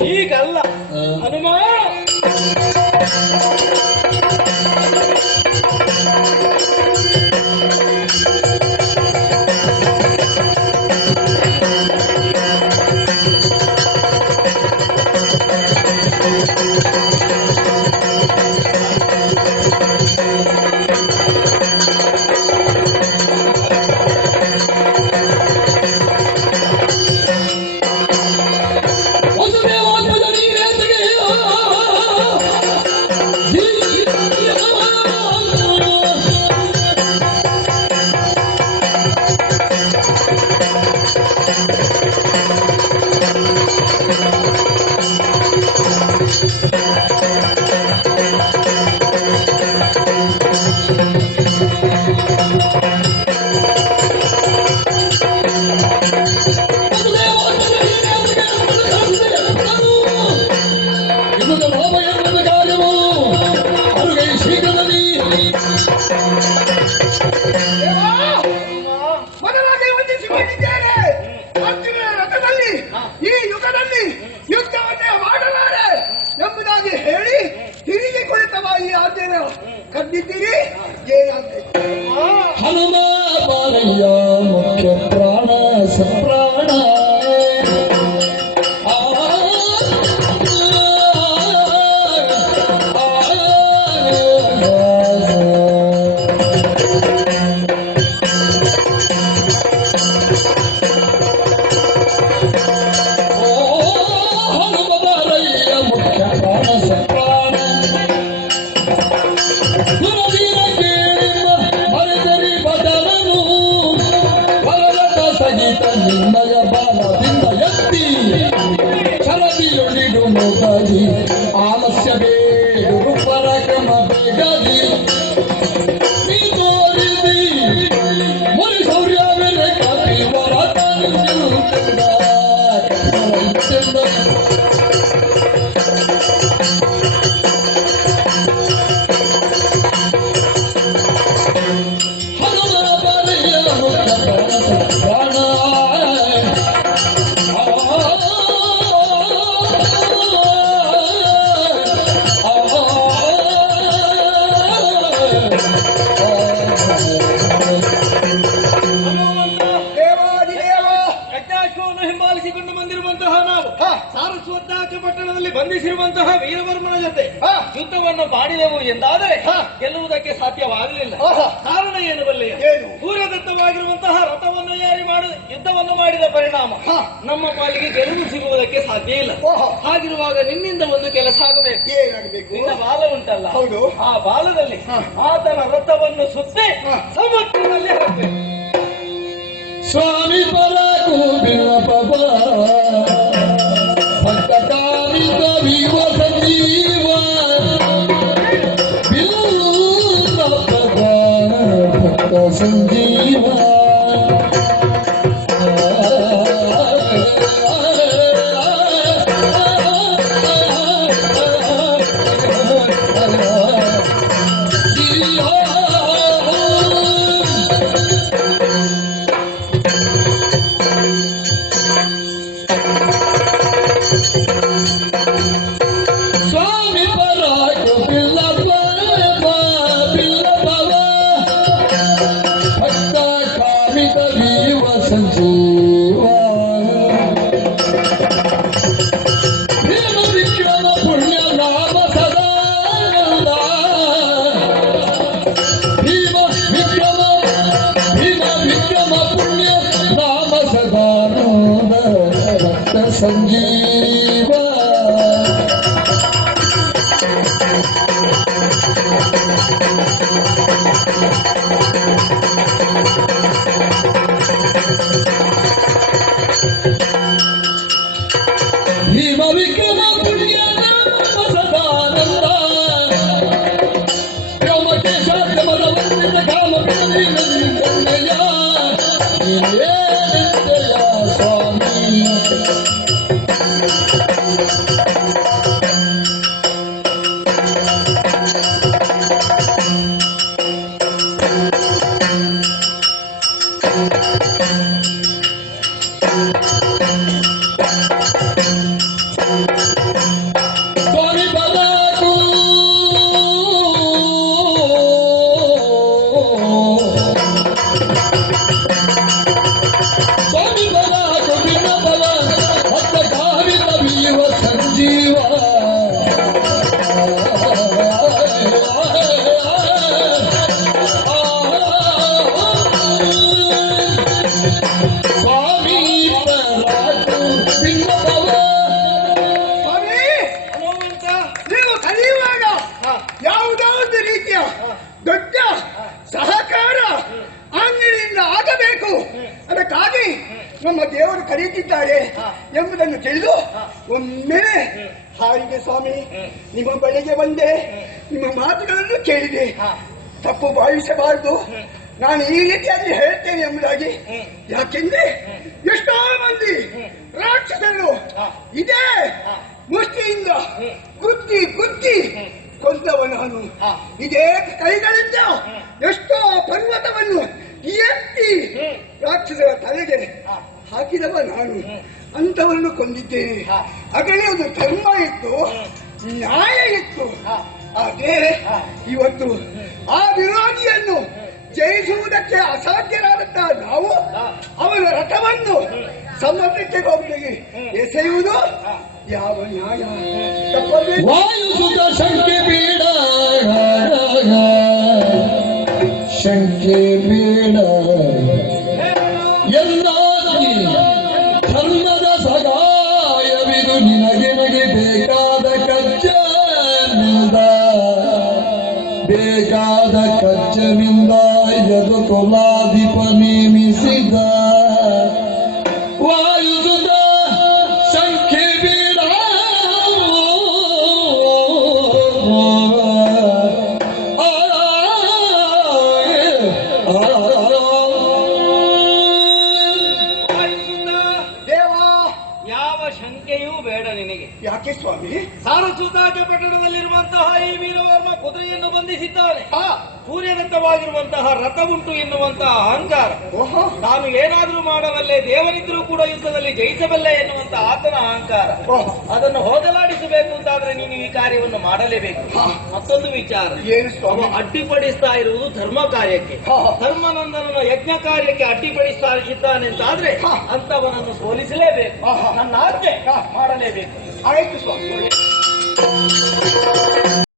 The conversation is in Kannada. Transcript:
ಹೀಗಲ್ಲ ಹನುಮ. ಮೊದಲಾಗಿ ವಂದಿಸಿಕೊಂಡಿದ್ದೇನೆ. ಅರ್ಜುನನ ರಥದಲ್ಲಿ ಈ ಯುಗದಲ್ಲಿ ಯುದ್ಧವನ್ನೇ ಮಾಡಲಾರೆ ಎಂಬುದಾಗಿ ಹೇಳಿ ತಿರುಗಿ ಕುಳಿತವ ಈ ಆಜ್ಞೆಯ ಕದ್ದಿದ್ದೀರಿ. ಏನಾಗಬೇಕು ಹನುಮ ಬಾಲಯ್ಯ ಮುಖ್ಯ ಪ್ರಾಣ ಸಪ್ರಾಣ ನಿನ್ನಯ ಬಾಲದಿಂದ ಎತ್ತಿ ಛಲದಿಯೊಳಿಡು ಮೊಗದಿ ಆಲಸ್ಯ ಬೇಡು ಪರಾಕ್ರಮ ಬೇಗದಿ ನೀ ತೋರಿದಿ ಮುರಿ ಸೌರ್ಯವೆಲೆ ಕಪಿ ವರತನಿಂದ ಹಿಂಬಾಲಿಸಿಕೊಂಡು ಬಂದಿರುವಂತಹ ನಾವು ಸಾರಸ್ವತಾಕ ಪಟ್ಟಣದಲ್ಲಿ ಬಂಧಿಸಿರುವಂತಹ ವೀರವರ್ಮನ ಜೊತೆ ಯುದ್ಧವನ್ನು ಮಾಡಿದೆವು ಎಂದಾದರೆ ಗೆಲ್ಲುವುದಕ್ಕೆ ಸಾಧ್ಯವಾಗಲಿಲ್ಲ. ಕಾರಣ ಏನು ಬಲ್ಲೆಯ? ದೂರದತ್ತವಾಗಿರುವಂತಹ ರಥವನ್ನು ಯಾರಿ ಯುದ್ಧವನ್ನು ಮಾಡಿದ ಪರಿಣಾಮ ನಮ್ಮ ಪಾಲಿಗೆ ಗೆಲುವು ಸಿಗುವುದಕ್ಕೆ ಸಾಧ್ಯ ಇಲ್ಲ. ಹಾಗಿರುವಾಗ ನಿನ್ನಿಂದ ಒಂದು ಕೆಲಸ ಆಗಬೇಕು. ನಿನ್ನ ಬಾಲ ಉಂಟಲ್ಲ, ಆ ಬಾಲದಲ್ಲಿ ಆತನ ರಥವನ್ನು ಸುತ್ತಿ ಸಮುದ್ರದಲ್ಲಿ ಹಾಕಬೇಕು. ಸ್ವಾಮಿ ಪರಾಕು ಬಿಲ್ಲಪ್ಪ ಭಕ್ತ ಕಾಮಿತ ವಿವ ಸಂಜೀವ ಬಿಲ್ಲಪ್ಪ ಭಕ್ತ ಸಂಜೀವ ಸಂಜೀವ ಭೀಮ ವಿಕ್ರಮ ಪುಣ್ಯ ಸದಾನಂದ ಕ್ರಮಕೇಶ ಕ್ರಮದ ವಂದಿತ ಕಾಮ ಸ್ವಾಮಿ ದೇವರು ಕರೆಯುತ್ತಿದ್ದಾರೆ ಹಾ. ಎಂಬುದನ್ನು ತಿಳಿದು ಹಾ. ಒಮ್ಮೆಲೆ ಹಾರಿಗೆ ಸ್ವಾಮಿ ನಿಮ್ಮ ಬಳಿಗೆ ಬಂದೆ, ನಿಮ್ಮ ಮಾತುಗಳನ್ನು ಕೇಳಿದೆ, ಹಾ. ತಪ್ಪು ಭಾವಿಸಬಾರದು, ನಾನು ಈ ರೀತಿಯಾಗಿ ಹೇಳ್ತೇನೆ ಎಂಬುದಾಗಿ. ಯಾಕೆಂದ್ರೆ ಎಷ್ಟೋ ಮಂದಿ ರಾಕ್ಷಸರು ಹಾ. ಇದೇ ಹಾ. ಮುಷ್ಟಿಯಿಂದ ಗುದ್ದಿ ಗುದ್ದಿ ಕೊಂದವ ನಾನು. ಹಾ. ಇದೇ ಕೈಗಳಿಂದ ಎಷ್ಟೋ ಪರ್ವತವನ್ನು ಎತ್ತಿ ರಾಕ್ಷಸರ ತಲೆಗೆ ಹಾ. ಹಾಕಿದವ ನಾನು. ಅಂತವನ್ನು ಕೊಂದಿದ್ದೇನೆ. ಹಾ. ಹಾಗಾಗಿ ಒಂದು ಧರ್ಮ ಇತ್ತು, ನ್ಯಾಯ ಇತ್ತು. ಹಾ. ಅದೇ ಹಾ. ಇವತ್ತು ಆ ವಿರೋಧಿಯನ್ನು ಜಯಿಸುವುದಕ್ಕೆ ಅಸಾಧ್ಯರಾದಂತಹ ನಾವು ಹಾ. ಅವನ ರಥವನ್ನು ಸಮುದ್ರಕ್ಕೆ ಹೋಗಿ ಎಸೆಯುವುದು ಯಾವ ನ್ಯಾಯ? ತಪ್ಪವೇ? ವಾಯುಸುತ ಶಂಕೆ ಬೇಡ, ಶಂಕೆ ಬೇಡ ಎಲ್ಲಾಗಿ ಧರ್ಮದ ಸಗಾಯವಿದು ನಿನಗೆ ಬೇಕಾದ ಕಚ್ಚನಿಂದ, ಬೇಕಾದ ಕಚ್ಚನಿಂದ ಯದು ಕುಲಾಧಿಪ ನೇಮಿಸಿದ. ವಾಯುಸುತ ಶಂಕೆ ಬೇಡ, ವಾಯುಸುತ, ದೇವಾ, ಯಾವ ಶಂಕೆಯೂ ಬೇಡ ನಿನಗೆ. ಯಾಕೆ ಸ್ವಾಮಿ? ಸಾರಸ್ವತಾಕ ಪಟ್ಟಣದಲ್ಲಿರುವಂತಹ ಈ ವೀರವರ್ಮ ಕುದುರೆಯನ್ನು ಬಂಧಿಸಿದ್ದಾನೆ. ಹಾ. ಸೂರ್ಯದತ್ತವಾಗಿರುವಂತಹ ರಥ ಉಂಟು ಎನ್ನುವಂತಹ ಅಹಂಕಾರ. ಓಹೋ. ನಾನು ಏನಾದರೂ ಮಾಡಬಲ್ಲೆ, ದೇವರಿದ್ರೂ ಕೂಡ ಯುದ್ಧದಲ್ಲಿ ಜಯಿಸಬಲ್ಲೆ ಎನ್ನುವಂತ ಆತನ ಅಹಂಕಾರ. ಓಹೋ. ಅದನ್ನು ಹೋಗಲಾಡಿಸಬೇಕು ಅಂತಾದ್ರೆ ನೀನು ಈ ಕಾರ್ಯವನ್ನು ಮಾಡಲೇಬೇಕು. ಹಾ. ಮತ್ತೊಂದು ವಿಚಾರ, ಏನು ಸ್ವಾಮಿ? ಅವನು ಅಡ್ಡಿಪಡಿಸ್ತಾ ಇರುವುದು ಧರ್ಮ ಕಾರ್ಯಕ್ಕೆ. ಹಾ. ಧರ್ಮನಂದನನ ಯಜ್ಞ ಕಾರ್ಯಕ್ಕೆ ಅಡ್ಡಿಪಡಿಸ್ತಾ ಇದ್ದಾನೆ ಅಂತಾದ್ರೆ ಹಾ. ಅಂತವನನ್ನು ಸೋಲಿಸಲೇಬೇಕು. ಹಾ, ಹಾ. ನನ್ನ ಆಜ್ಞೆ ಹಾ. ಮಾಡಲೇಬೇಕು. ಆಯ್ತು ಸ್ವಾಮಿ.